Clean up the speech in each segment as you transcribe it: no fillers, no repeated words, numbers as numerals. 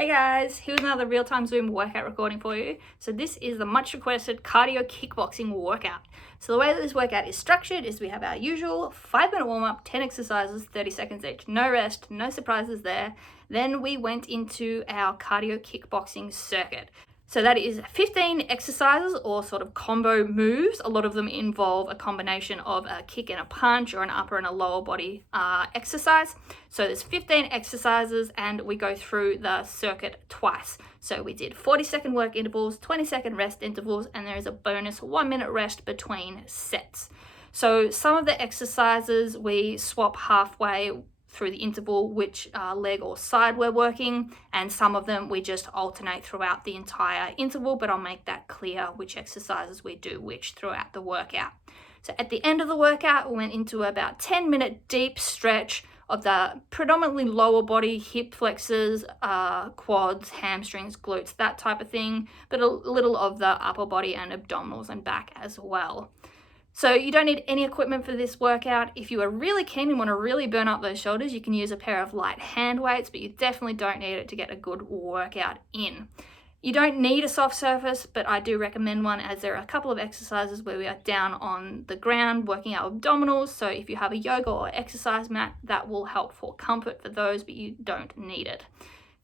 Hey guys, here's another real-time Zoom workout recording for you. So this is the much requested cardio kickboxing workout. So the way that this workout is structured is we have our usual 5-minute warm-up, 10 exercises, 30 seconds each, no rest, no surprises there. Then we went into our cardio kickboxing circuit. So that is 15 exercises or sort of combo moves. A lot of them involve a combination of a kick and a punch or an upper and a lower body exercise. So there's 15 exercises and we go through the circuit twice. So we did 40-second work intervals, 20-second rest intervals, and there is a bonus 1-minute rest between sets. So some of the exercises we swap halfway through the interval which leg or side we're working, and some of them we just alternate throughout the entire interval, but I'll make that clear which exercises we do which throughout the workout. So at the end of the workout we went into about 10-minute deep stretch of the predominantly lower body, hip flexors, quads, hamstrings, glutes, that type of thing, but a little of the upper body and abdominals and back as well. So you don't need any equipment for this workout. If you are really keen and want to really burn up those shoulders, you can use a pair of light hand weights, but you definitely don't need it to get a good workout in. You don't need a soft surface, but I do recommend one, as there are a couple of exercises where we are down on the ground working our abdominals. So if you have a yoga or exercise mat, that will help for comfort for those, but you don't need it.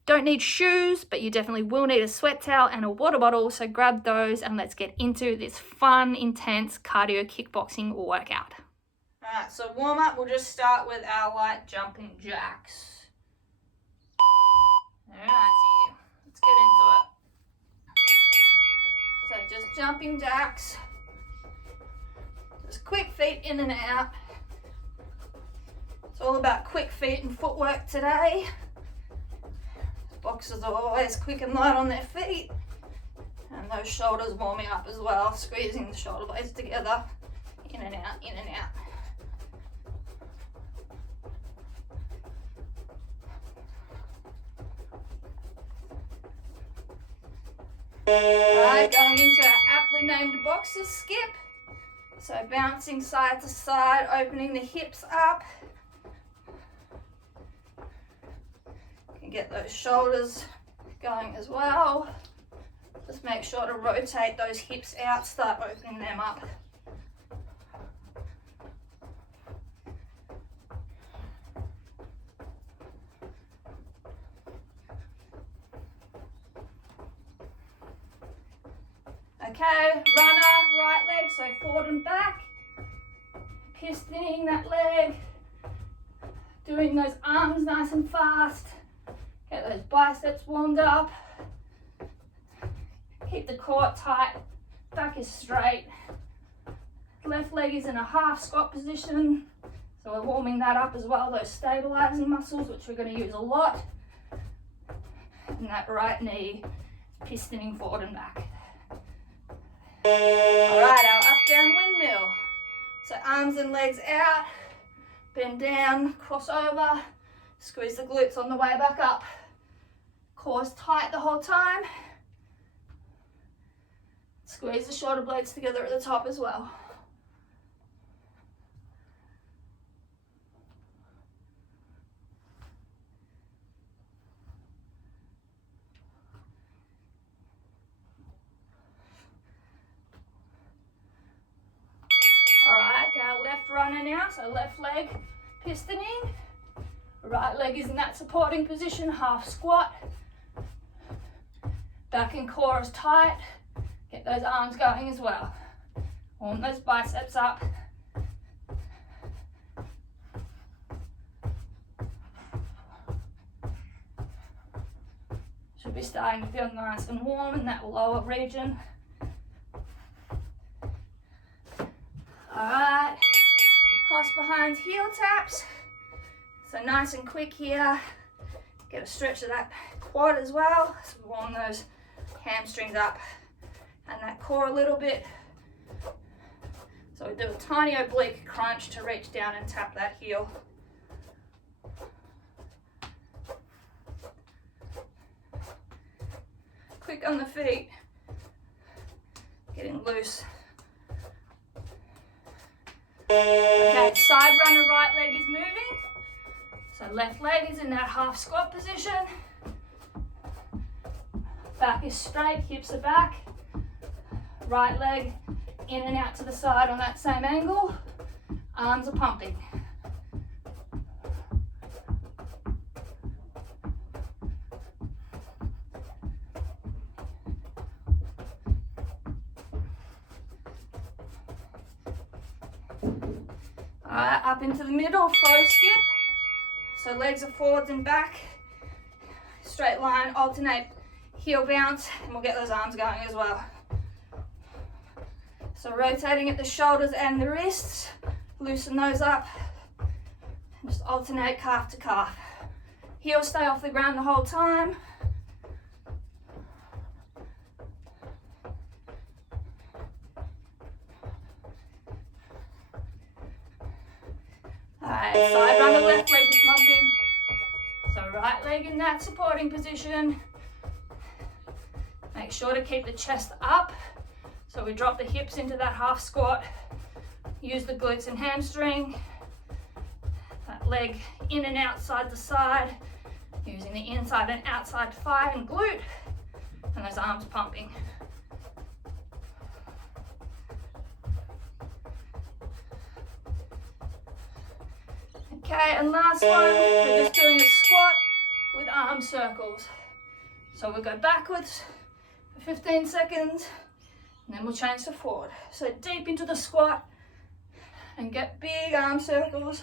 Don't need shoes, but you definitely will need a sweat towel and a water bottle, so grab those and let's get into this fun, intense cardio kickboxing workout. Alright, so warm up, we'll just start with our light jumping jacks. Alrighty, let's get into it. So just jumping jacks, just quick feet in and out. It's all about quick feet and footwork today. Boxers are always quick and light on their feet, and those shoulders warming up as well, squeezing the shoulder blades together, in and out, in and out. Alright, going into our aptly named boxer skip. So bouncing side to side, opening the hips up. Get those shoulders going as well. Just make sure to rotate those hips out, start opening them up. Okay, runner, right leg, so forward and back. Pistoning that leg. Doing those arms nice and fast. Get those biceps warmed up. Keep the core tight. Back is straight. Left leg is in a half squat position. So we're warming that up as well, those stabilizing muscles, which we're going to use a lot. And that right knee pistoning forward and back. Alright, our up down windmill. So arms and legs out. Bend down, cross over. Squeeze the glutes on the way back up. Core's tight the whole time. Squeeze the shoulder blades together at the top as well. Alright, our left runner now, so left leg pistoning. Right leg is in that supporting position, half squat. Back and core is tight. Get those arms going as well. Warm those biceps up. Should be starting to feel nice and warm in that lower region. Alright, cross behind heel taps. So nice and quick here. Get a stretch of that quad as well. So warm those hamstrings up and that core a little bit. So we do a tiny oblique crunch to reach down and tap that heel. Quick on the feet. Getting loose. Okay, side runner, right leg is moving. So left leg is in that half squat position. Back is straight, hips are back. Right leg in and out to the side on that same angle. Arms are pumping. Alright, up into the middle, faux skip. So legs are forwards and back. Straight line, alternate heel bounce, and we'll get those arms going as well. So rotating at the shoulders and the wrists, loosen those up. And just alternate calf to calf. Heels stay off the ground the whole time. Alright, side run the left leg is pumping. So right leg in that supporting position. Make sure to keep the chest up. So we drop the hips into that half squat. Use the glutes and hamstring. That leg in and out side to side. Using the inside and outside thigh and glute. And those arms pumping. Okay, and last one, we're just doing a squat with arm circles. So we'll go backwards for 15 seconds, and then we'll change to forward. So deep into the squat, and get big arm circles.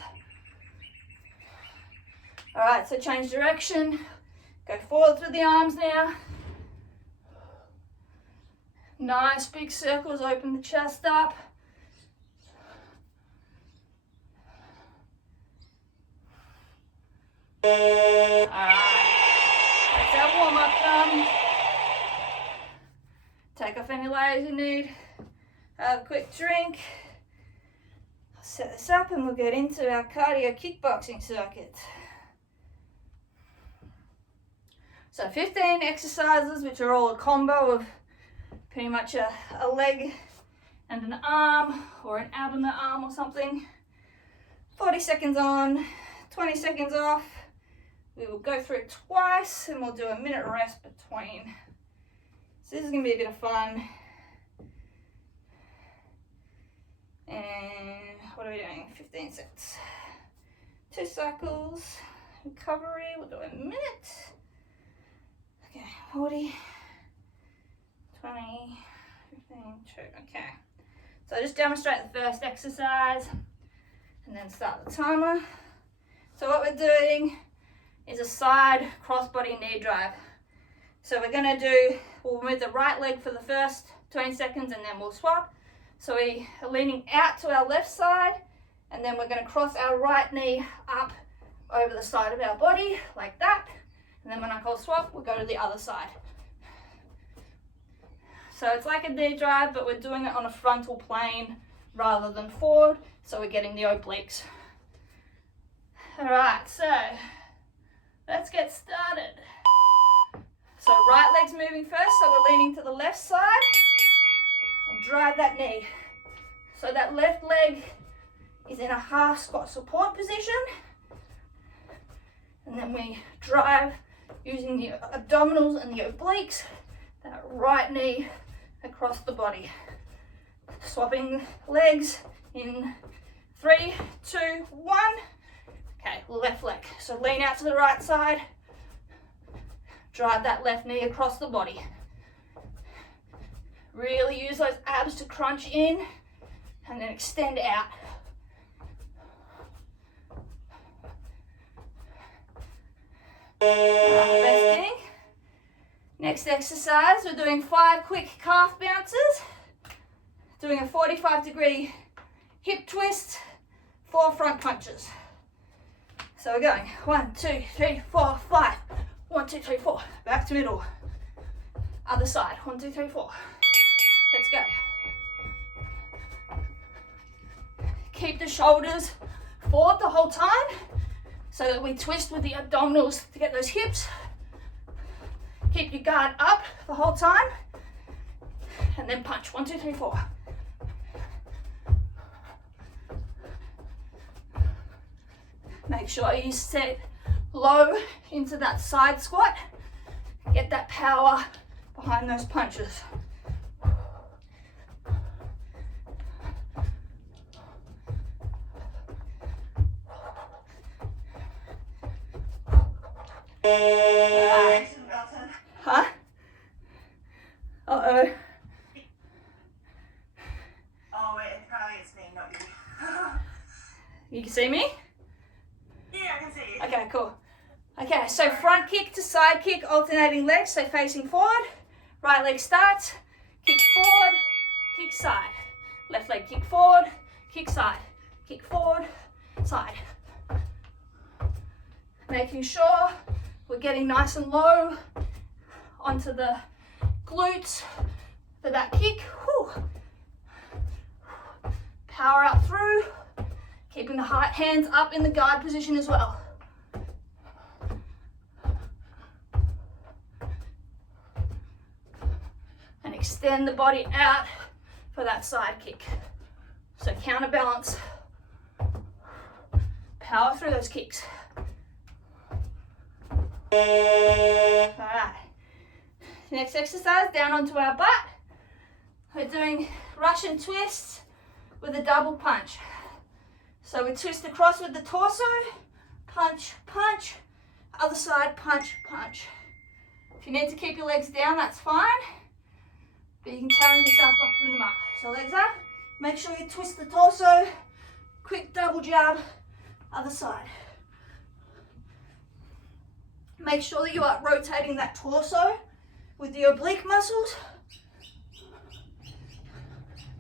All right, so change direction. Go forwards with the arms now. Nice big circles, open the chest up. Alright, that's our warm-up done. Take off any layers you need. Have a quick drink. I'll set this up and we'll get into our cardio kickboxing circuit. So 15 exercises, which are all a combo of pretty much a leg and an arm, or an ab and the arm or something. 40 seconds on, 20 seconds off. We will go through it twice and we'll do a minute rest between. So this is going to be a bit of fun. And what are we doing? 15 sets. 2 cycles. Recovery, we'll do a minute. Okay, 40, 20, 15, 2. Okay. So I'll just demonstrate the first exercise and then start the timer. So what we're doing is a side crossbody knee drive. So we're going to do, we'll move the right leg for the first 20 seconds and then we'll swap. So we are leaning out to our left side and then we're going to cross our right knee up over the side of our body like that. And then when I call swap, we'll go to the other side. So it's like a knee drive, but we're doing it on a frontal plane rather than forward. So we're getting the obliques. All right, so let's get started. So right leg's moving first, so we're leaning to the left side and drive that knee. So that left leg is in a half squat support position. And then we drive using the abdominals and the obliques, that right knee across the body. Swapping legs in 3, 2, 1. Okay, left leg. So lean out to the right side. Drive that left knee across the body. Really use those abs to crunch in and then extend out. Resting. Next exercise, we're doing 5 quick calf bounces. Doing a 45-degree hip twist, 4 front punches. So we're going 1, 2, 3, 4, 5. 1, 2, 3, 4. Back to middle. Other side. 1, 2, 3, 4. Let's go. Keep the shoulders forward the whole time so that we twist with the abdominals to get those hips. Keep your guard up the whole time. And then punch. 1, 2, 3, 4. Make sure you set low into that side squat. Get that power behind those punches. Huh? Uh-oh. Oh wait, apparently it's me, not you. You can see me? Yeah, I can see you. Okay, cool. Okay, so front kick to side kick, alternating legs, so facing forward. Right leg starts, kick forward, kick side. Left leg kick forward, kick side. Kick forward, side. Making sure we're getting nice and low onto the glutes for that kick. Whew. Power up through, keeping the hands up in the guard position as well. And extend the body out for that side kick. So counterbalance, power through those kicks. All right, next exercise, down onto our butt. We're doing Russian twists with a double punch. So we twist across with the torso, punch, punch, other side, punch, punch. If you need to keep your legs down, that's fine, but you can challenge yourself by putting them up. So legs up, make sure you twist the torso, quick double jab, other side. Make sure that you are rotating that torso with the oblique muscles.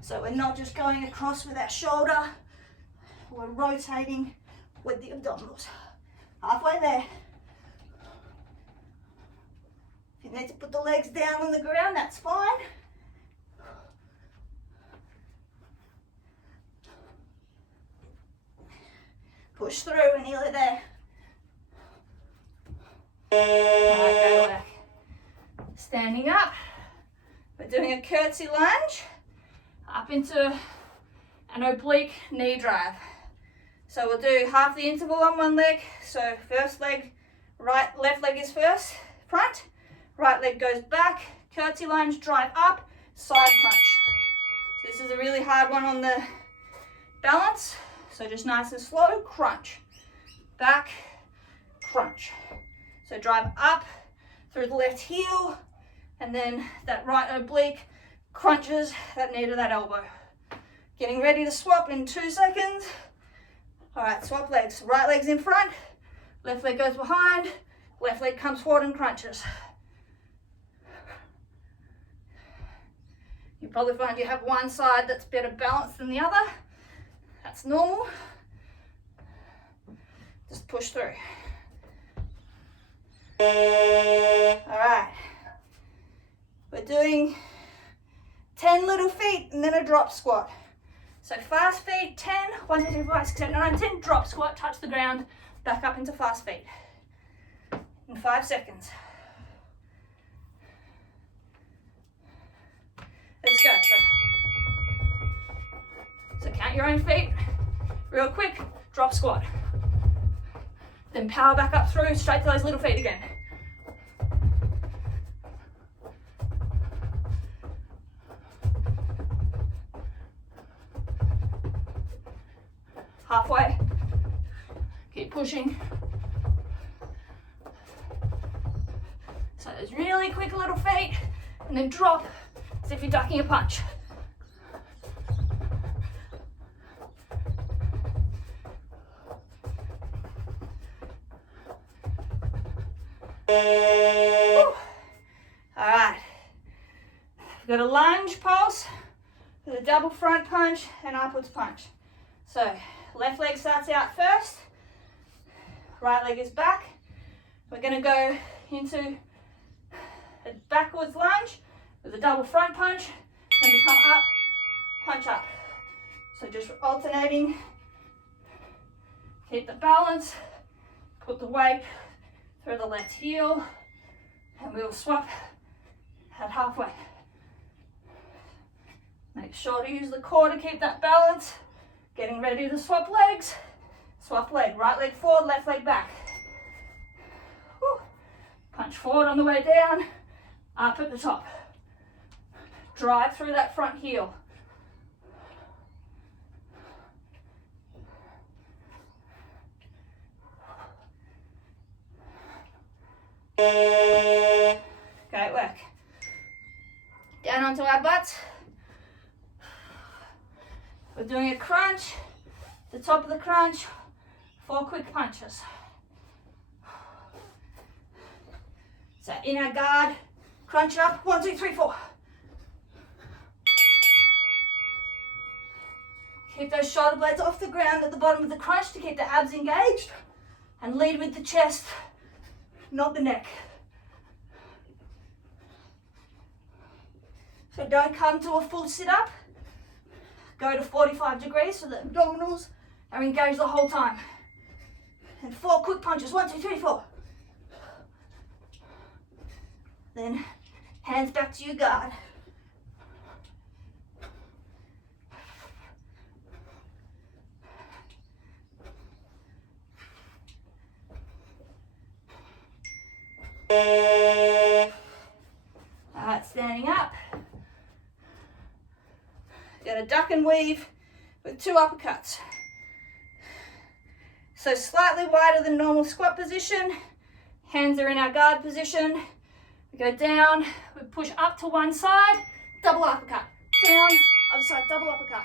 So we're not just going across with our shoulder, we're rotating with the abdominals. Halfway there. If you need to put the legs down on the ground, that's fine. Push through, we're nearly there. Alright, go back. Standing up, we're doing a curtsy lunge up into an oblique knee drive. So we'll do half the interval on one leg. So first leg, left leg is first, front, right leg goes back, curtsy lunge, drive up, side punch. So this is a really hard one on the balance. So just nice and slow, crunch, back, crunch. So drive up through the left heel, and then that right oblique crunches that knee to that elbow. Getting ready to swap in 2 seconds. All right, swap legs. Right leg's in front, left leg goes behind, left leg comes forward and crunches. You probably find you have one side that's better balanced than the other. That's normal. Just push through. All right, we're doing 10 little feet and then a drop squat. So fast feet, 10, 1, 2, 3, 4, 5, 6, 7, 8, 9, 10, drop squat, touch the ground, back up into fast feet in 5 seconds. Let's go. So count your own feet, real quick, drop squat. Then power back up through, straight to those little feet again. Halfway. Keep pushing. So those really quick little feet, and then drop as if you're ducking a punch. Woo. All right, we've got a lunge pulse with a double front punch and upwards punch. So left leg starts out first, right leg is back. We're going to go into a backwards lunge with a double front punch, and we come up, punch up. So just alternating, keep the balance, put the weight through the left heel, and we'll swap at halfway. Make sure to use the core to keep that balance. Getting ready to swap legs. Swap leg, right leg forward, left leg back. Whew. Punch forward on the way down, up at the top. Drive through that front heel. Great work. Down onto our butts. We're doing a crunch. The top of the crunch, 4 quick punches. So in our guard, crunch it up, 1, 2, 3, 4. Keep those shoulder blades off the ground at the bottom of the crunch to keep the abs engaged, and lead with the chest, not the neck. So don't come to a full sit-up. Go to 45 degrees so the abdominals are engaged the whole time. And 4 quick punches, 1, 2, 3, 4. Then hands back to your guard. Alright, standing up. Got a duck and weave with 2 uppercuts. So slightly wider than normal squat position. Hands are in our guard position. We go down, we push up to one side, double uppercut. Down, other side, double uppercut.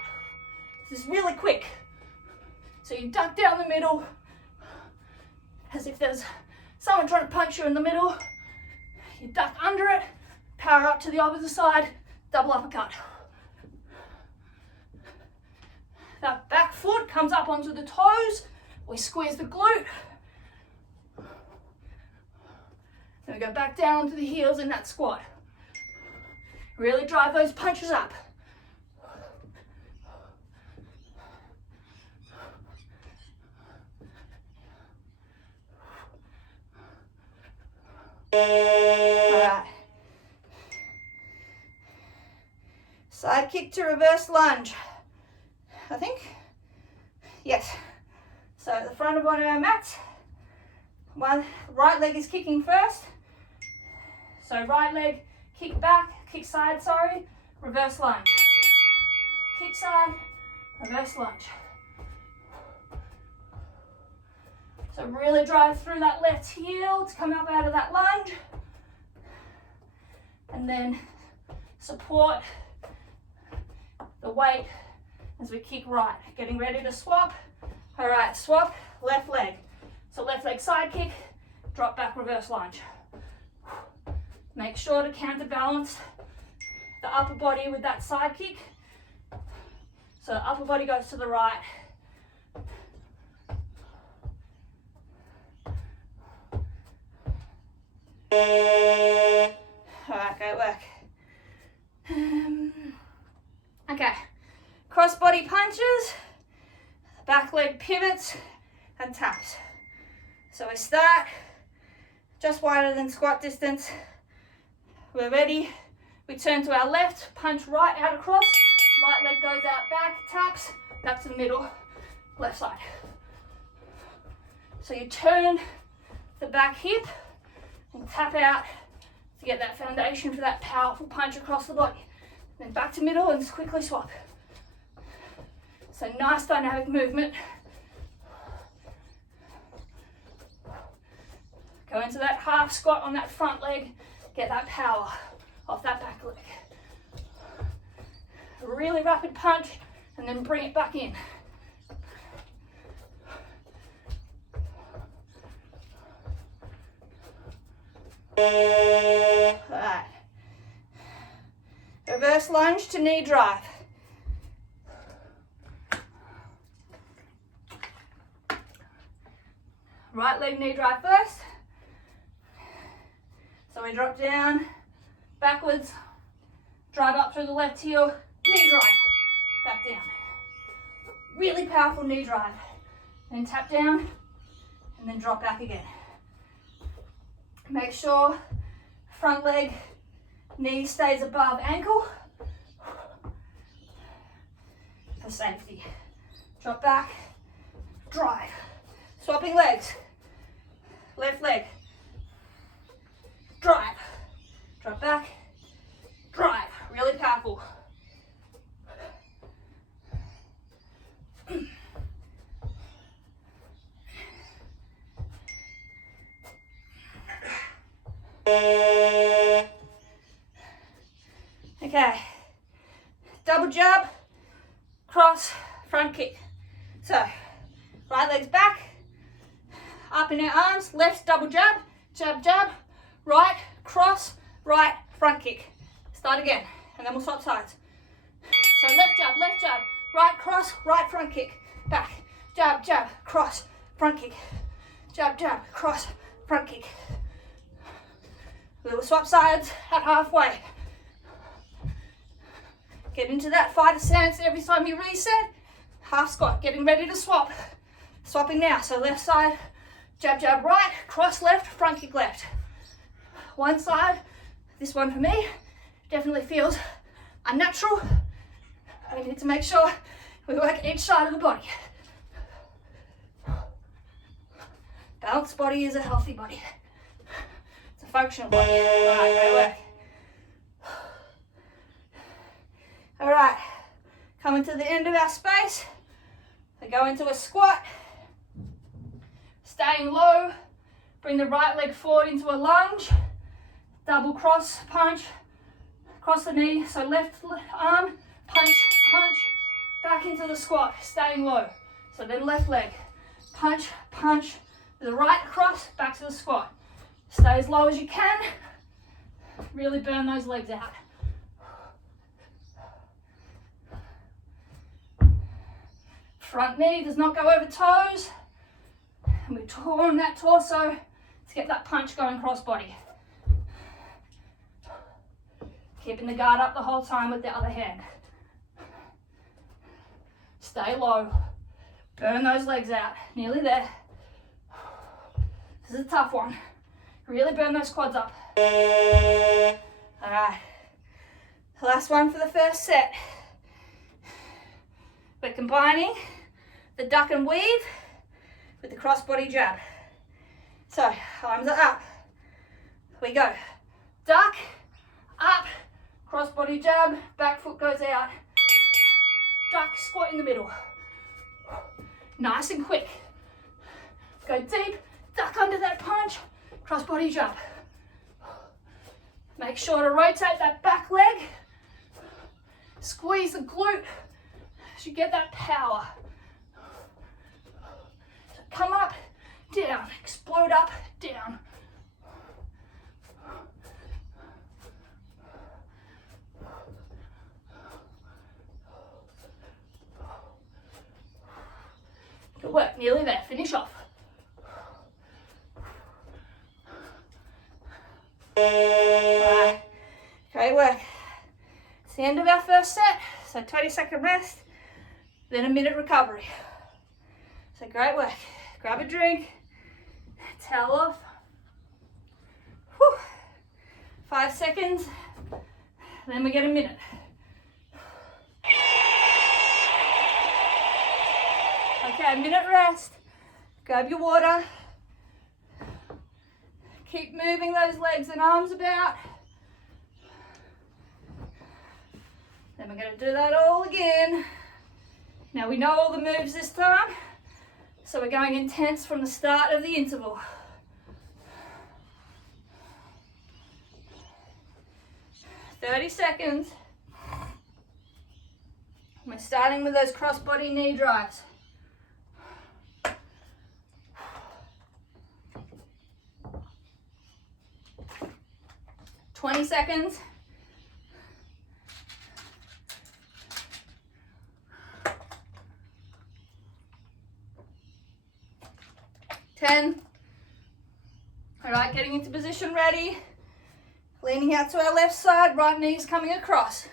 This is really quick. So you duck down the middle, as if there's someone trying to punch you in the middle. You duck under it, power up to the opposite side, double uppercut. That back foot comes up onto the toes. We squeeze the glute. Then we go back down onto the heels in that squat. Really drive those punches up. Alright. Side kick to reverse lunge. I think. Yes. So at the front of one of our mats, right leg is kicking first. So right leg, kick back, kick side, sorry, reverse lunge. Kick side, reverse lunge. So really drive through that left heel to come up out of that lunge. And then support the weight as we kick right. Getting ready to swap. All right, swap, left leg. So left leg side kick, drop back, reverse lunge. Make sure to counterbalance the upper body with that side kick. So the upper body goes to the right. All right, great work. Okay, cross body punches, back leg pivots and taps. So we start just wider than squat distance. We're ready. We turn to our left, punch right out across. Right leg goes out back, taps, back to the middle, left side. So you turn the back hip and tap out to get that foundation for that powerful punch across the body. Then back to middle and quickly swap. So nice dynamic movement. Go into that half squat on that front leg. Get that power off that back leg. A really rapid punch and then bring it back in. Alright. Reverse lunge to knee drive. Right leg knee drive first. So we drop down, backwards, drive up through the left heel, knee drive, back down. Really powerful knee drive. Then tap down and then drop back again. Make sure front leg, knee stays above ankle for safety. Drop back, drive. Swapping legs. Left leg. Drive. drop back, drive, really powerful. Okay, double jab, cross, front kick. So, right leg's back, up in our arms, left double jab, jab, jab, right, cross, right, front kick. Start again, and then we'll swap sides. So left jab, right cross, right front kick, back, jab, jab, cross, front kick, jab, jab, cross, front kick. We will swap sides at halfway. Get into that fighter stance every time you reset. Half squat, getting ready to swap. Swapping now, so left side, jab, jab, right, cross left, front kick left. One side, this one for me, definitely feels unnatural. We need to make sure we work each side of the body. Balanced body is a healthy body. It's a functional body. All right, great work. All right, coming to the end of our space. We go into a squat. Staying low, bring the right leg forward into a lunge. Double cross, punch, cross the knee. So left arm, punch, punch, back into the squat, staying low. So then left leg, punch, punch, the right cross, back to the squat. Stay as low as you can. Really burn those legs out. Front knee does not go over toes. And we torn that torso to get that punch going cross body. Keeping the guard up the whole time with the other hand. Stay low. Burn those legs out. Nearly there. This is a tough one. Really burn those quads up. Alright. Last one for the first set. We're combining the duck and weave with the cross body jab. So, arms are up. We go. Duck, up, cross body jab, back foot goes out. Duck, squat in the middle. Nice and quick. Go deep, duck under that punch, cross body jab. Make sure to rotate that back leg. Squeeze the glute as you get that power. So come up, down, explode up, down. Good work, nearly there, finish off. Alright, great work. It's the end of our first set, so 20-second rest, then a minute recovery. So great work. Grab a drink, towel off. Whew. 5 seconds, then we get a minute. Okay, a minute rest. Grab your water. Keep moving those legs and arms about. Then we're going to do that all again. Now we know all the moves this time, so we're going intense from the start of the interval. "30 seconds. We're starting with those cross-body knee drives. "20 seconds. "10. All right, getting into position, ready. Leaning out to our left side, right knee's coming across.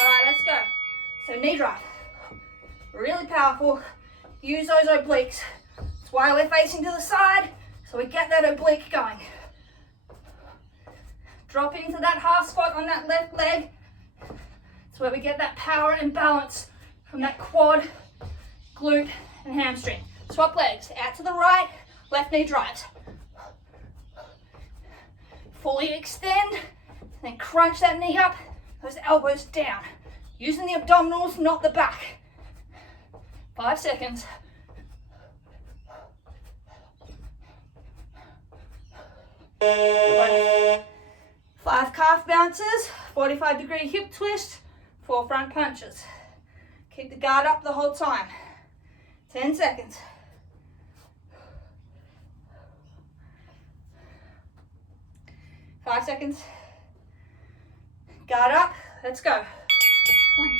All right, let's go. So knee drive, really powerful. Use those obliques. That's why we're facing to the side, so we get that oblique going. Drop into that half squat on that left leg. That's where we get that power and balance from that quad, glute, and hamstring. Swap legs, out to the right, left knee drives. Fully extend, then crunch that knee up, those elbows down. Using the abdominals, not the back. 5 seconds. Good. 5 calf bounces, 45-degree hip twist, 4 front punches. Keep the guard up the whole time. 10 seconds. Five seconds. Guard up. Let's go. 1,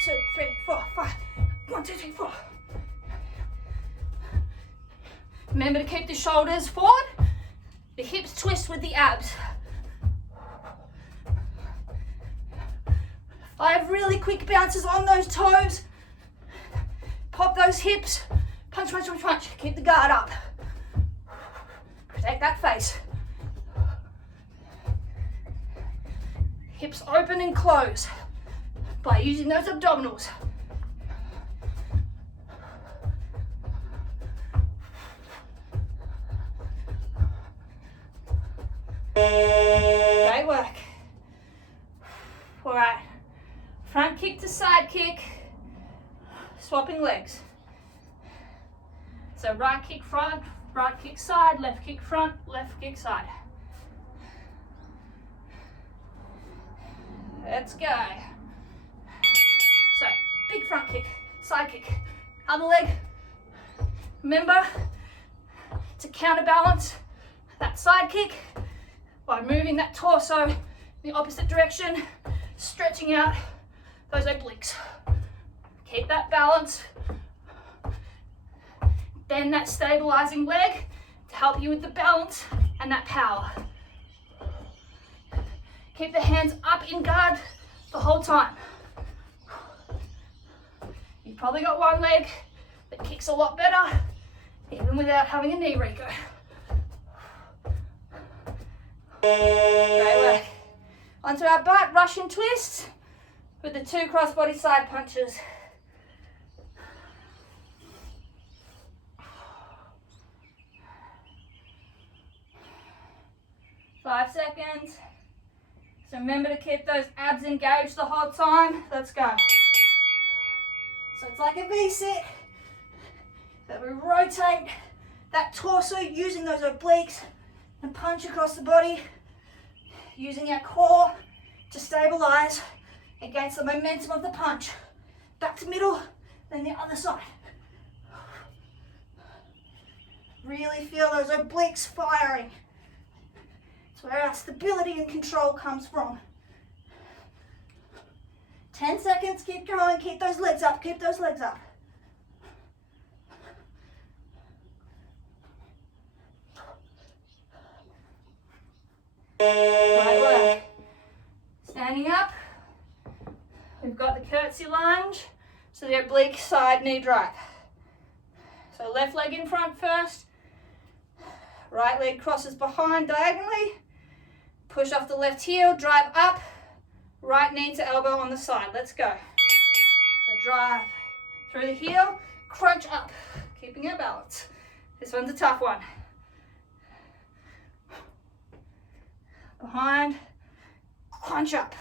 2, 3, 4, 5. 1, 2, 3, 4. Remember to keep the shoulders forward. The hips twist with the abs. 5 really quick bounces on those toes. Pop those hips. Punch, punch, punch, punch. Keep the guard up. Protect that face. Hips open and close by using those abdominals. Great work. All right, front kick to side kick, swapping legs. So right kick front, right kick side, left kick front, left kick side. Let's go. So, big front kick, side kick, other leg. Remember to counterbalance that side kick by moving that torso in the opposite direction, stretching out those obliques. Keep that balance. Then that stabilizing leg to help you with the balance and that power. Keep the hands up in guard the whole time. You've probably got one leg that kicks a lot better, even without having a knee reco. Great work. Onto our butt, Russian twist with the 2 crossbody side punches. 5 seconds. So remember to keep those abs engaged the whole time. Let's go. So it's like a V-sit, but we rotate that torso using those obliques and punch across the body, using our core to stabilize against the momentum of the punch. Back to middle, then the other side. Really feel those obliques firing. It's where our stability and control comes from. 10 seconds, keep going, keep those legs up, keep those legs up. Great work. Standing up, we've got the curtsy lunge, so the oblique side knee drive. So left leg in front first, right leg crosses behind diagonally, push off the left heel, drive up, right knee to elbow on the side. Let's go. So drive through the heel, crunch up, keeping our balance. This one's a tough one. Behind, crunch up.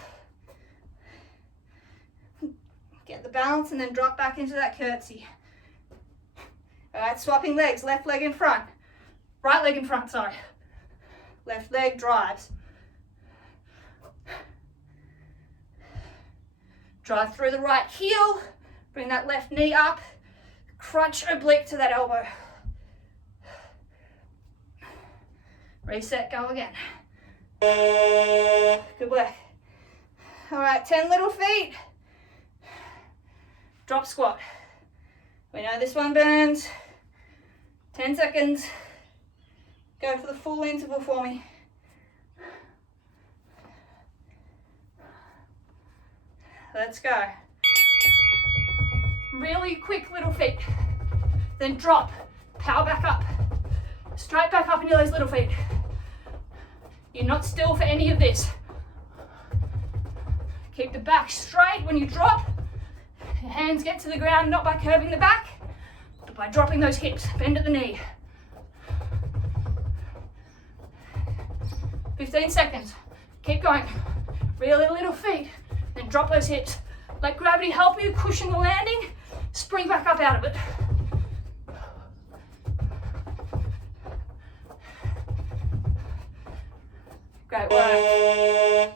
Get the balance and then drop back into that curtsy. All right, swapping legs, left leg in front, right leg in front, sorry. Left leg drives. Drive through the right heel, bring that left knee up, crunch oblique to that elbow. Reset, go again. Good work. All right, 10 little feet. Drop squat. We know this one burns. 10 seconds. Go for the full interval for me. Let's go. Really quick little feet. Then drop. Power back up. Straight back up into those little feet. You're not still for any of this. Keep the back straight when you drop. Your hands get to the ground not by curving the back, but by dropping those hips. Bend at the knee. 15 seconds. Keep going. Really little feet. Then drop those hips. Let gravity help you cushion the landing. Spring back up out of it. Great work.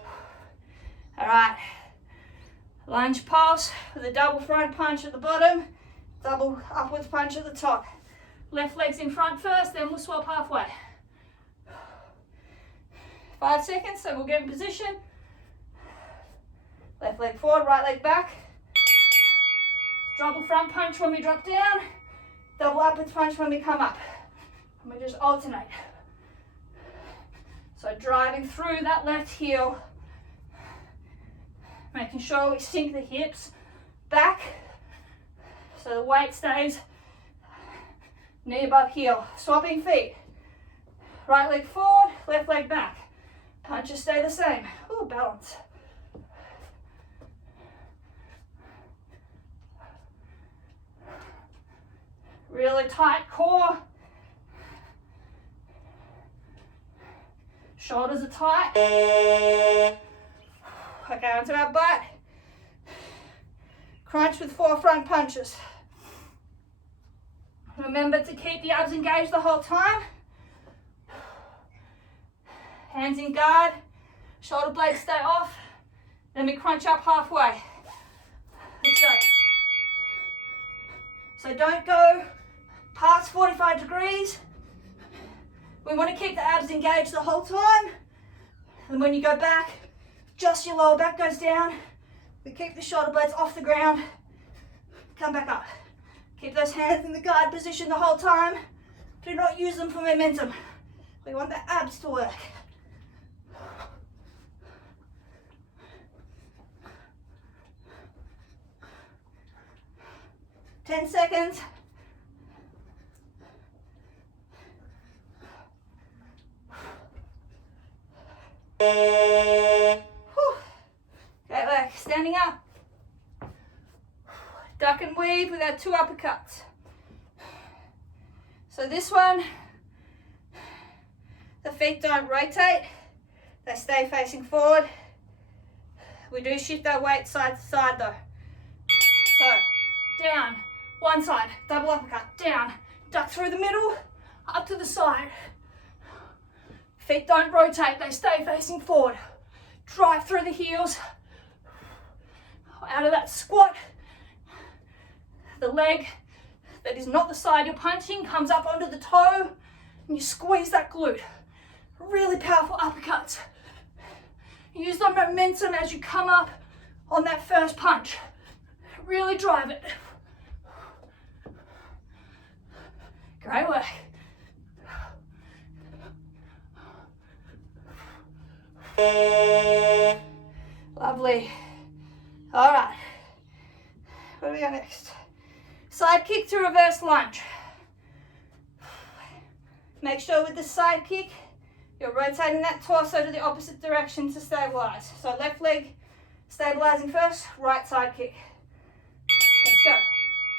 All right. Lunge pulse with a double front punch at the bottom, double upwards punch at the top. Left leg's in front first, then we'll swap halfway. 5 seconds, so we'll get in position. Left leg forward, right leg back. Double front punch when we drop down, double upwards punch when we come up. And we just alternate. So driving through that left heel, making sure we sink the hips back so the weight stays knee above heel. Swapping feet. Right leg forward, left leg back. Punches stay the same. Ooh, balance. Really tight core. Shoulders are tight. Okay, onto our butt. Crunch with 4 front punches. Remember to keep the abs engaged the whole time. Hands in guard. Shoulder blades stay off. Then we crunch up halfway. Let's go. So don't go past 45 degrees. We want to keep the abs engaged the whole time. And when you go back, just your lower back goes down. We keep the shoulder blades off the ground. Come back up. Keep those hands in the guard position the whole time. Do not use them for momentum. We want the abs to work. Ten seconds. Whew. Great work. Standing up. Duck and weave with our 2 uppercuts. So this one, the feet don't rotate. They stay facing forward. We do shift our weight side to side though. So, down, one side, double uppercut, down, duck through the middle, up to the side. Feet don't rotate, they stay facing forward. Drive through the heels. Out of that squat. The leg that is not the side you're punching comes up onto the toe and you squeeze that glute. Really powerful uppercuts. Use the momentum as you come up on that first punch. Really drive it. Great work. Lovely. All right. Where do we go next? Side kick to reverse lunge. Make sure with the side kick, you're rotating that torso to the opposite direction to stabilize. So left leg stabilizing first, right side kick. Let's go.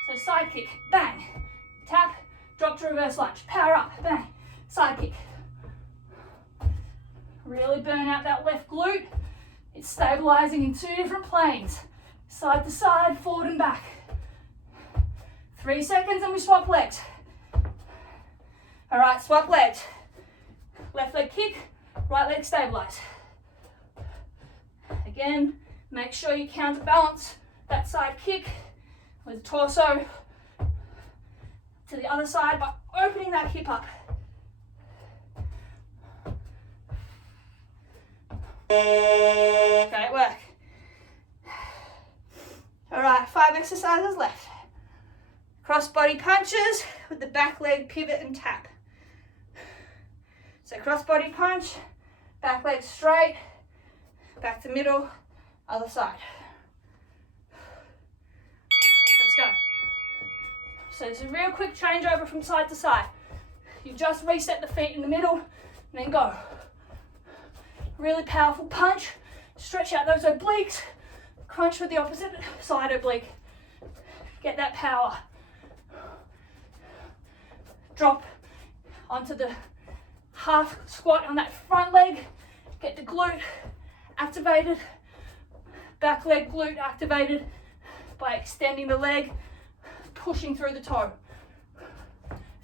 So side kick, bang, tap, drop to reverse lunge, power up, bang, side kick. Really burn out that left glute. It's stabilizing in 2 different planes, side to side, forward and back. 3 seconds and we swap legs. All right, swap legs. Left leg kick, right leg stabilize. Again, make sure you counterbalance that side kick with torso to the other side by opening that hip up. Great work. All right, 5 exercises left. Cross body punches with the back leg pivot and tap. So cross body punch, back leg straight, back to middle, other side. Let's go. So it's a real quick changeover from side to side. You just reset the feet in the middle and then go. Really powerful punch. Stretch out those obliques. Crunch with the opposite side oblique. Get that power. Drop onto the half squat on that front leg. Get the glute activated. Back leg glute activated by extending the leg, pushing through the toe.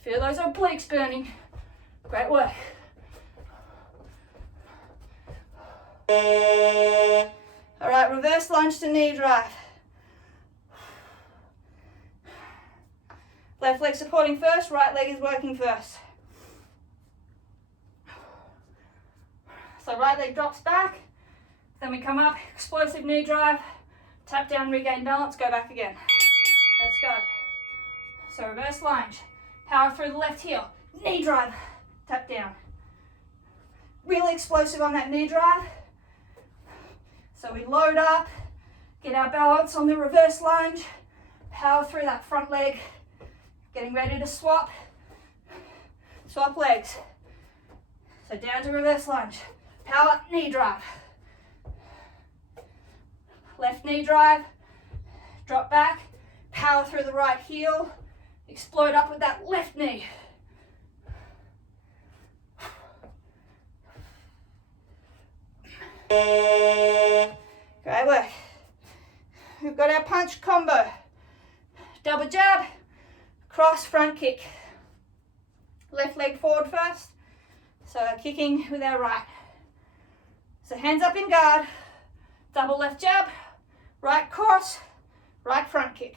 Feel those obliques burning. Great work. All right, reverse lunge to knee drive. Left leg supporting first, right leg is working first. So right leg drops back, then we come up, explosive knee drive, tap down, regain balance, go back again. Let's go. So reverse lunge, power through the left heel, knee drive, tap down. Really explosive on that knee drive. So we load up, get our balance on the reverse lunge, power through that front leg, getting ready to swap legs. So down to reverse lunge, power, knee drive. Left knee drive, drop back, power through the right heel, explode up with that left knee. Great work. We've got our punch combo. Double jab, cross front kick. Left leg forward first. So kicking with our right. So hands up in guard, double left jab, right cross, right front kick.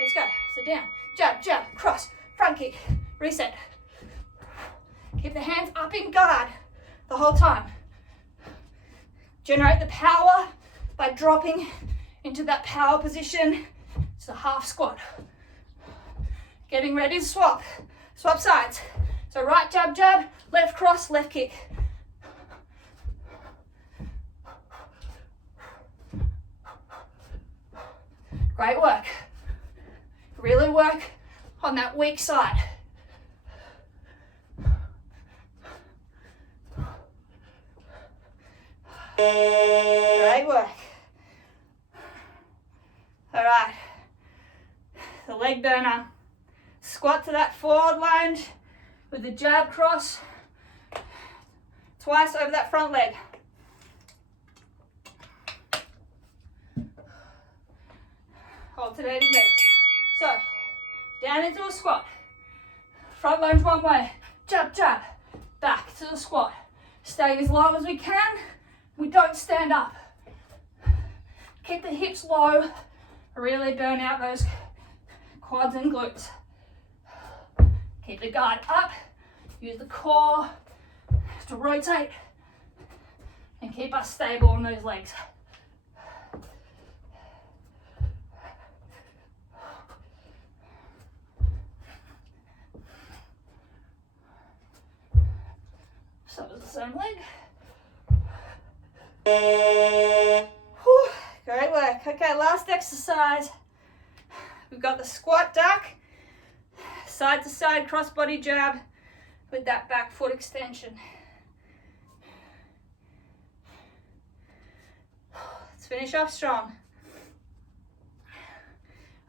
Let's go. So down, jab, jab, cross, front kick, reset. Keep the hands up in guard the whole time. Generate the power by dropping into that power position. It's a half squat. Getting ready to swap. Swap sides. So right jab, jab, left cross, left kick. Great work. Really work on that weak side. Great work. All right. The leg burner. Squat to that forward lunge with the jab cross. Twice over that front leg. Alternating legs. So, down into a squat. Front lunge one way. Jab, jab. Back to the squat. Staying as low as we can. We don't stand up. Keep the hips low. Really burn out those quads and glutes. Keep the guard up. Use the core to rotate and keep us stable on those legs. So it's the same leg. Whew, great work. Okay, last exercise. We've got the squat duck, side to side crossbody jab with that back foot extension. Let's finish off strong.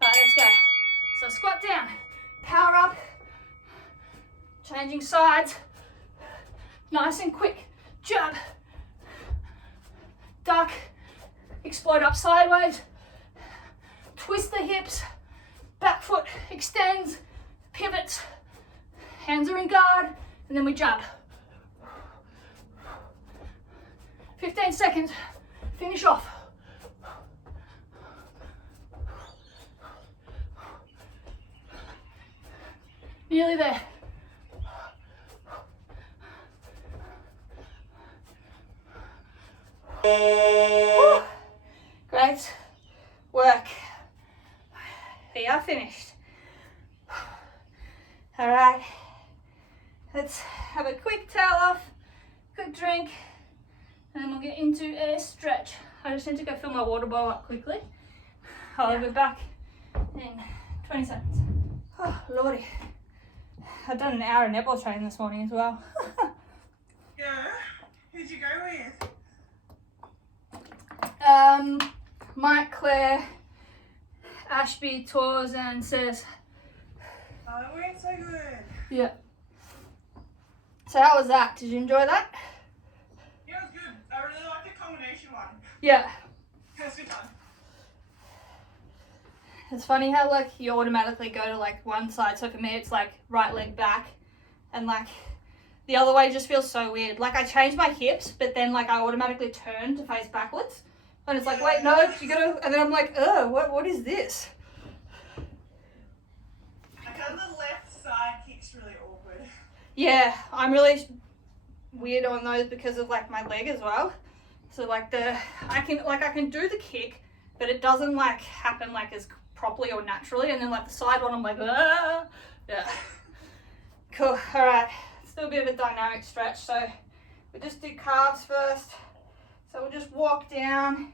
All right, let's go. So squat down, power up, changing sides, nice and quick. Jab, duck, explode up sideways, twist the hips, back foot extends, pivots, hands are in guard, and then we jab. 15 seconds, finish off. Nearly there. Woo. Great work. We are finished. All right, let's have a quick towel off, quick drink, and then we'll get into a stretch. I just need to go fill my water bottle up quickly. I'll be back in 20 seconds. Oh, Lordy. I've done an hour of netball training this morning as well. Yeah. Who'd you go with? Mike, Claire, Ashby, Tours, and Says. Oh, it went so good. Yeah. So how was that? Did you enjoy that? Yeah, it was good. I really liked the combination Yeah. Because you're done. It's funny how like you automatically go to like one side. So for me, it's like right leg back, and like the other way just feels so weird. Like I change my hips, but then like I automatically turn to face backwards, and it's like, wait, no, you gotta. And then I'm like, what is this? Like on the left side kick's really awkward. Yeah, I'm really weird on those because of like my leg as well. So like I can do the kick, but it doesn't like happen like as properly or naturally, and then like the side one I'm like, yeah. Cool. All right, let's do a bit of a dynamic stretch. So we just do calves first. So we'll just walk down,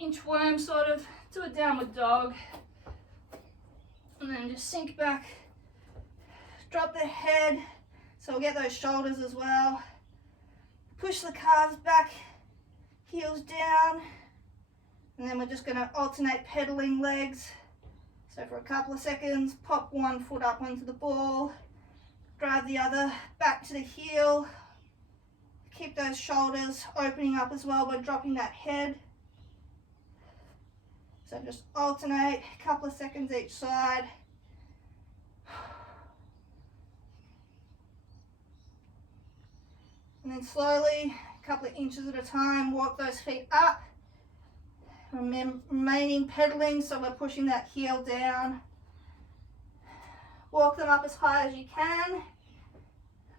inchworm sort of, do a downward dog, and then just sink back, drop the head, so we'll get those shoulders as well. Push the calves back, heels down, and then we're just going to alternate pedaling legs. So for a couple of seconds, pop one foot up onto the ball, drive the other back to the heel, keep those shoulders opening up as well by dropping that head. So just alternate, a couple of seconds each side. And then slowly, a couple of inches at a time, walk those feet up. Remaining pedaling, so we're pushing that heel down. Walk them up as high as you can.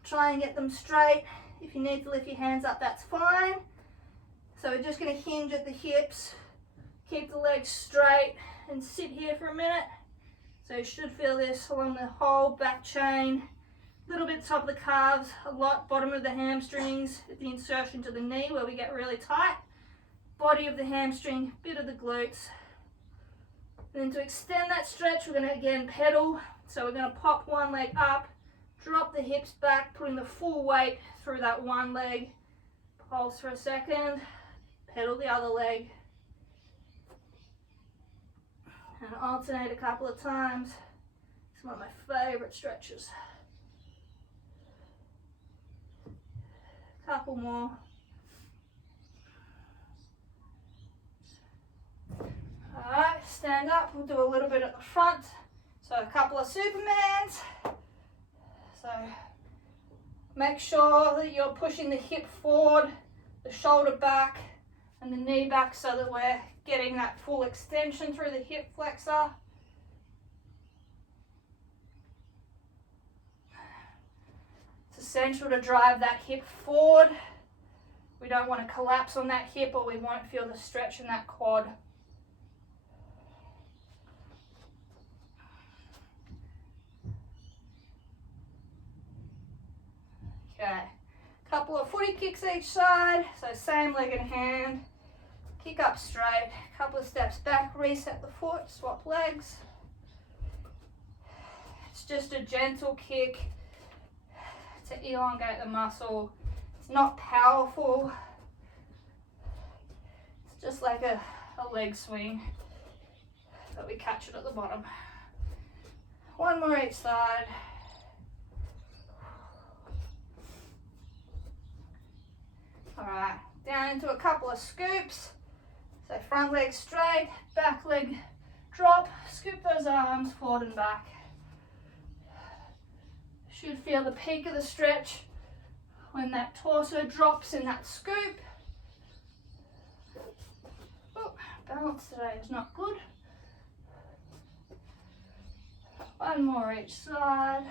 Try and get them straight. If you need to lift your hands up, that's fine. So we're just going to hinge at the hips, keep the legs straight, and sit here for a minute. So you should feel this along the whole back chain. A little bit top of the calves, a lot bottom of the hamstrings at the insertion to the knee where we get really tight. Body of the hamstring, bit of the glutes. Then to extend that stretch, we're going to again pedal. So we're going to pop one leg up, drop the hips back, putting the full weight through that one leg. Pulse for a second, pedal the other leg. And alternate a couple of times. It's one of my favorite stretches. Couple more. Alright, stand up. We'll do a little bit at the front. So a couple of Supermans. So make sure that you're pushing the hip forward, the shoulder back, and the knee back so that we're getting that full extension through the hip flexor. It's essential to drive that hip forward. We don't want to collapse on that hip or we won't feel the stretch in that quad. Okay, couple of footy kicks each side, so same leg in hand, kick up straight, couple of steps back, reset the foot, swap legs. It's just a gentle kick to elongate the muscle. It's not powerful, it's just like a leg swing, but we catch it at the bottom. One more each side. Alright, down into a couple of scoops. So front leg straight, back leg drop, scoop those arms forward and back. Should feel the peak of the stretch when that torso drops in that scoop. Oh, balance today is not good. One more each side.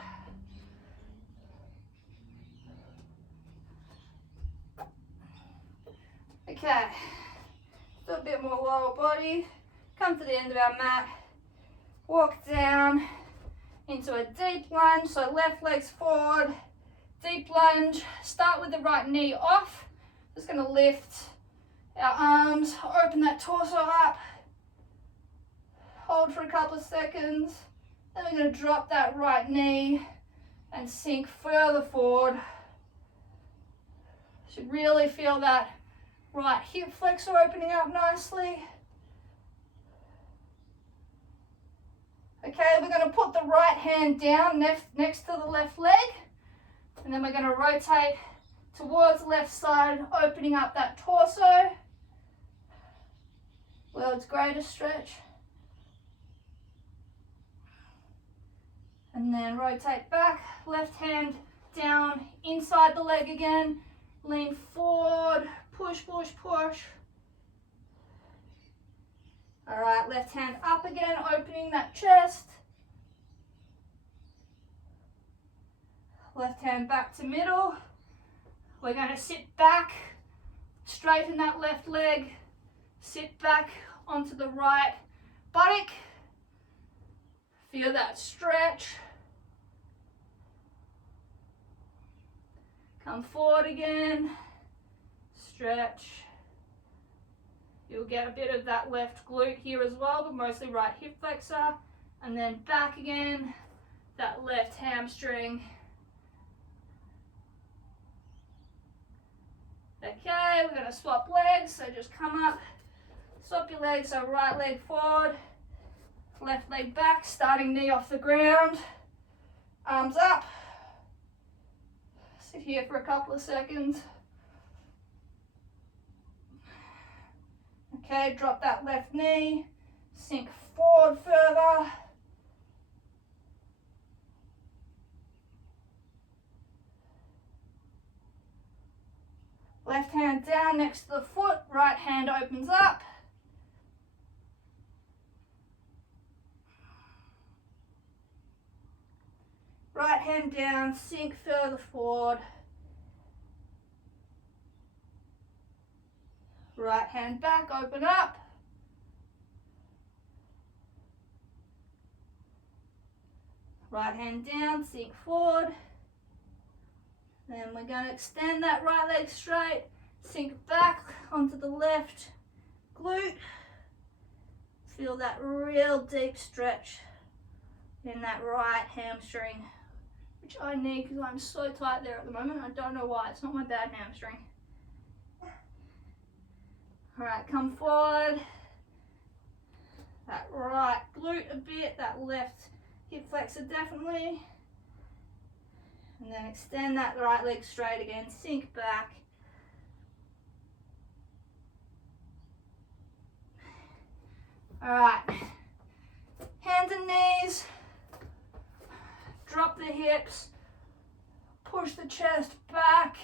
Okay, do a bit more lower body, come to the end of our mat, walk down into a deep lunge, so left leg's forward, deep lunge, start with the right knee off, just going to lift our arms, open that torso up, hold for a couple of seconds, then we're going to drop that right knee and sink further forward. Should really feel that right hip flexor opening up nicely. Okay, we're going to put the right hand down next to the left leg, and then we're going to rotate towards the left side, opening up that torso. its greatest stretch. And then rotate back, left hand down inside the leg again, lean forward, push, push, push. All right, left hand up again, opening that chest. Left hand back to middle. We're going to sit back, straighten that left leg, sit back onto the right buttock. Feel that stretch. Come forward again, stretch. You'll get a bit of that left glute here as well, but mostly right hip flexor. And then back again, that left hamstring. Okay, we're gonna swap legs, so just come up, swap your legs, so right leg forward, left leg back, starting knee off the ground, arms up. Sit here for a couple of seconds. Okay, drop that left knee, sink forward further. Left hand down next to the foot, right hand opens up. Right hand down, sink further forward. Right hand back, open up. Right hand down, sink forward. Then we're going to extend that right leg straight, sink back onto the left glute. Feel that real deep stretch in that right hamstring, which I need because I'm so tight there at the moment. I don't know why, it's not my bad hamstring. All right, come forward. That right glute a bit, that left hip flexor definitely. And then extend that right leg straight again, sink back. All right, hands and knees, drop the hips, push the chest back,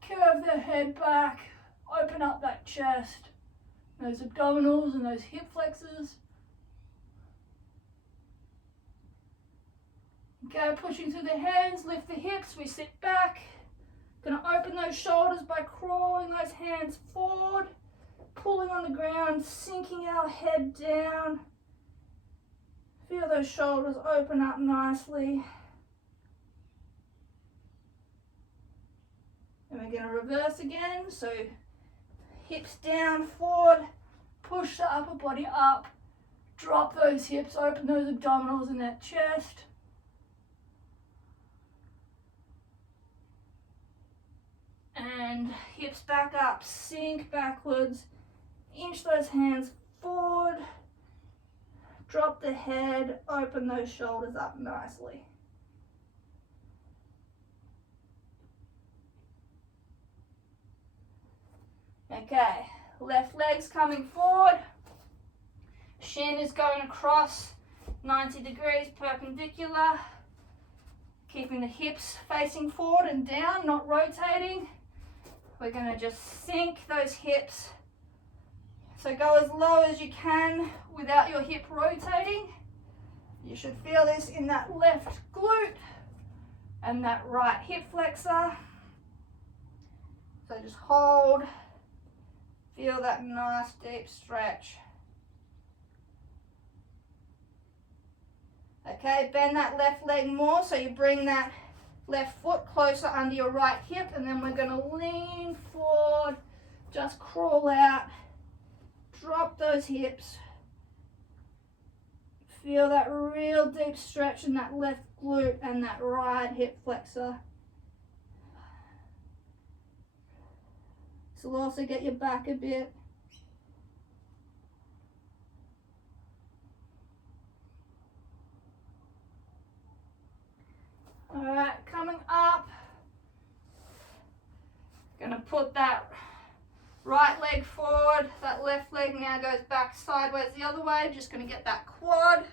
curve the head back, open up that chest, those abdominals and those hip flexors. Okay, pushing through the hands, lift the hips, we sit back. Gonna open those shoulders by crawling those hands forward, pulling on the ground, sinking our head down. Feel those shoulders open up nicely. And we're gonna reverse again, so hips down, forward, push the upper body up, drop those hips, open those abdominals and that chest. And hips back up, sink backwards, inch those hands forward, drop the head, open those shoulders up nicely. Okay, left leg's coming forward, shin is going across 90 degrees perpendicular, keeping the hips facing forward and down, not rotating. We're going to just sink those hips. So go as low as you can without your hip rotating. You should feel this in that left glute and that right hip flexor. So just hold, feel that nice deep stretch. Okay, bend that left leg more so you bring that left foot closer under your right hip, and then we're going to lean forward, just crawl out, drop those hips. Feel that real deep stretch in that left glute and that right hip flexor. This will also get your back a bit. All right, coming up, gonna put that Right leg forward, that left leg now goes back sideways the other way. Just going to get that quad.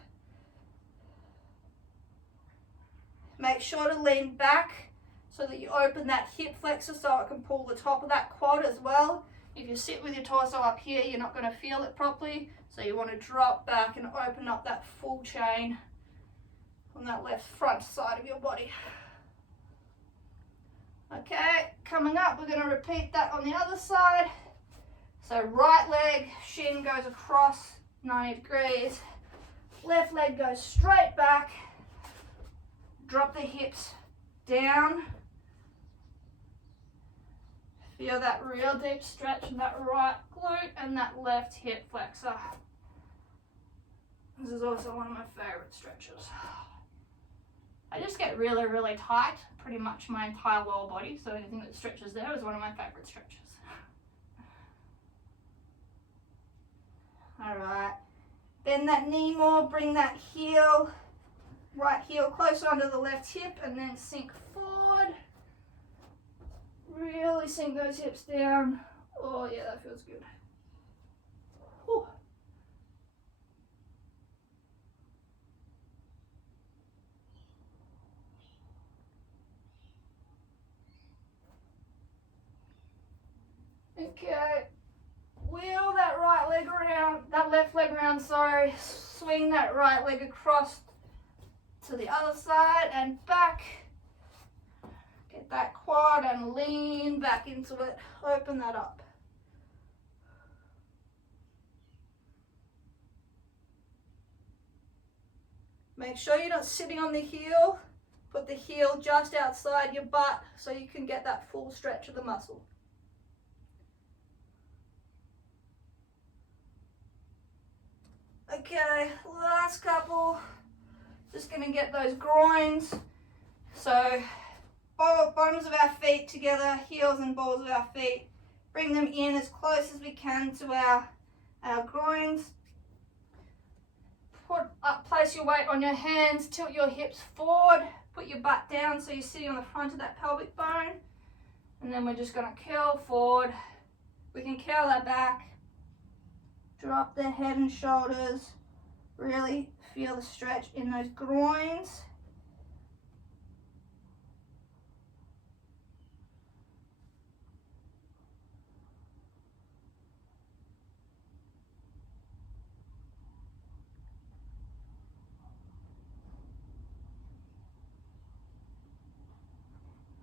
Make sure to lean back so that you open that hip flexor so it can pull the top of that quad as well. If you sit with your torso up here, you're not going to feel it properly. So you want to drop back and open up that full chain on that left front side of your body. Okay, coming up, we're going to repeat that on the other side. So right leg, shin goes across 90 degrees. Left leg goes straight back. Drop the hips down. Feel that real deep stretch in that right glute and that left hip flexor. This is also one of my favorite stretches. I just get really, really tight, pretty much my entire lower body, so anything that stretches there is one of my favorite stretches. Alright, bend that knee more, bring that heel, right heel closer onto the left hip, and then sink forward. Really sink those hips down. Oh yeah, that feels good. Whew. Okay, wheel that right leg around, that left leg around, sorry. Swing that right leg across to the other side and back. Get that quad and lean back into it. Open that up. Make sure you're not sitting on the heel. Put the heel just outside your butt so you can get that full stretch of the muscle. Okay, last couple. Just gonna get those groins. So bottoms of our feet together, heels and balls of our feet. Bring them in as close as we can to our groins. Place your weight on your hands, tilt your hips forward, put your butt down so you're sitting on the front of that pelvic bone. And then we're just gonna curl forward. We can curl our back, drop the head and shoulders, really feel the stretch in those groins.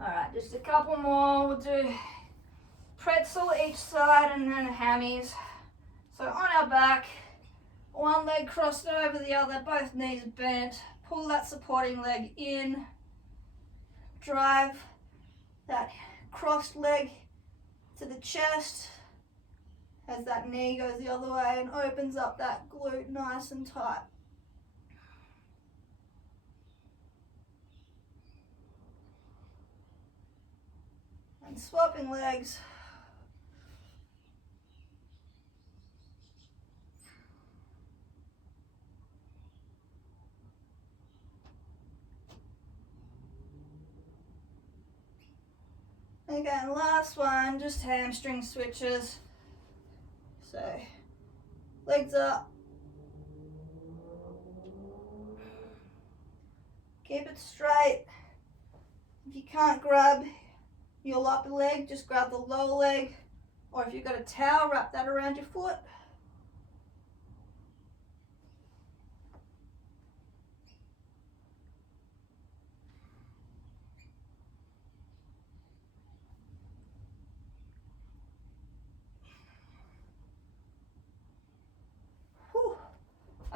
Alright, just a couple more. We'll do pretzel each side and then hammies. So on our back, one leg crossed over the other, both knees bent. Pull that supporting leg in. Drive that crossed leg to the chest as that knee goes the other way and opens up that glute nice and tight. And swapping legs. Okay, and last one, just hamstring switches. So, legs up. Keep it straight. If you can't grab your upper leg, just grab the lower leg. Or if you've got a towel, wrap that around your foot.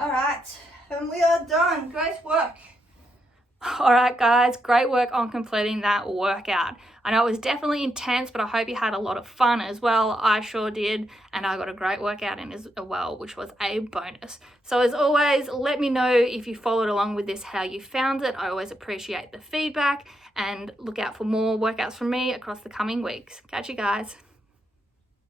All right, and we are done. Great work. All right, guys, great work on completing that workout. I know it was definitely intense, but I hope you had a lot of fun as well. I sure did, and I got a great workout in as well, which was a bonus. So as always, let me know if you followed along with this, how you found it. I always appreciate the feedback, and look out for more workouts from me across the coming weeks. Catch you guys.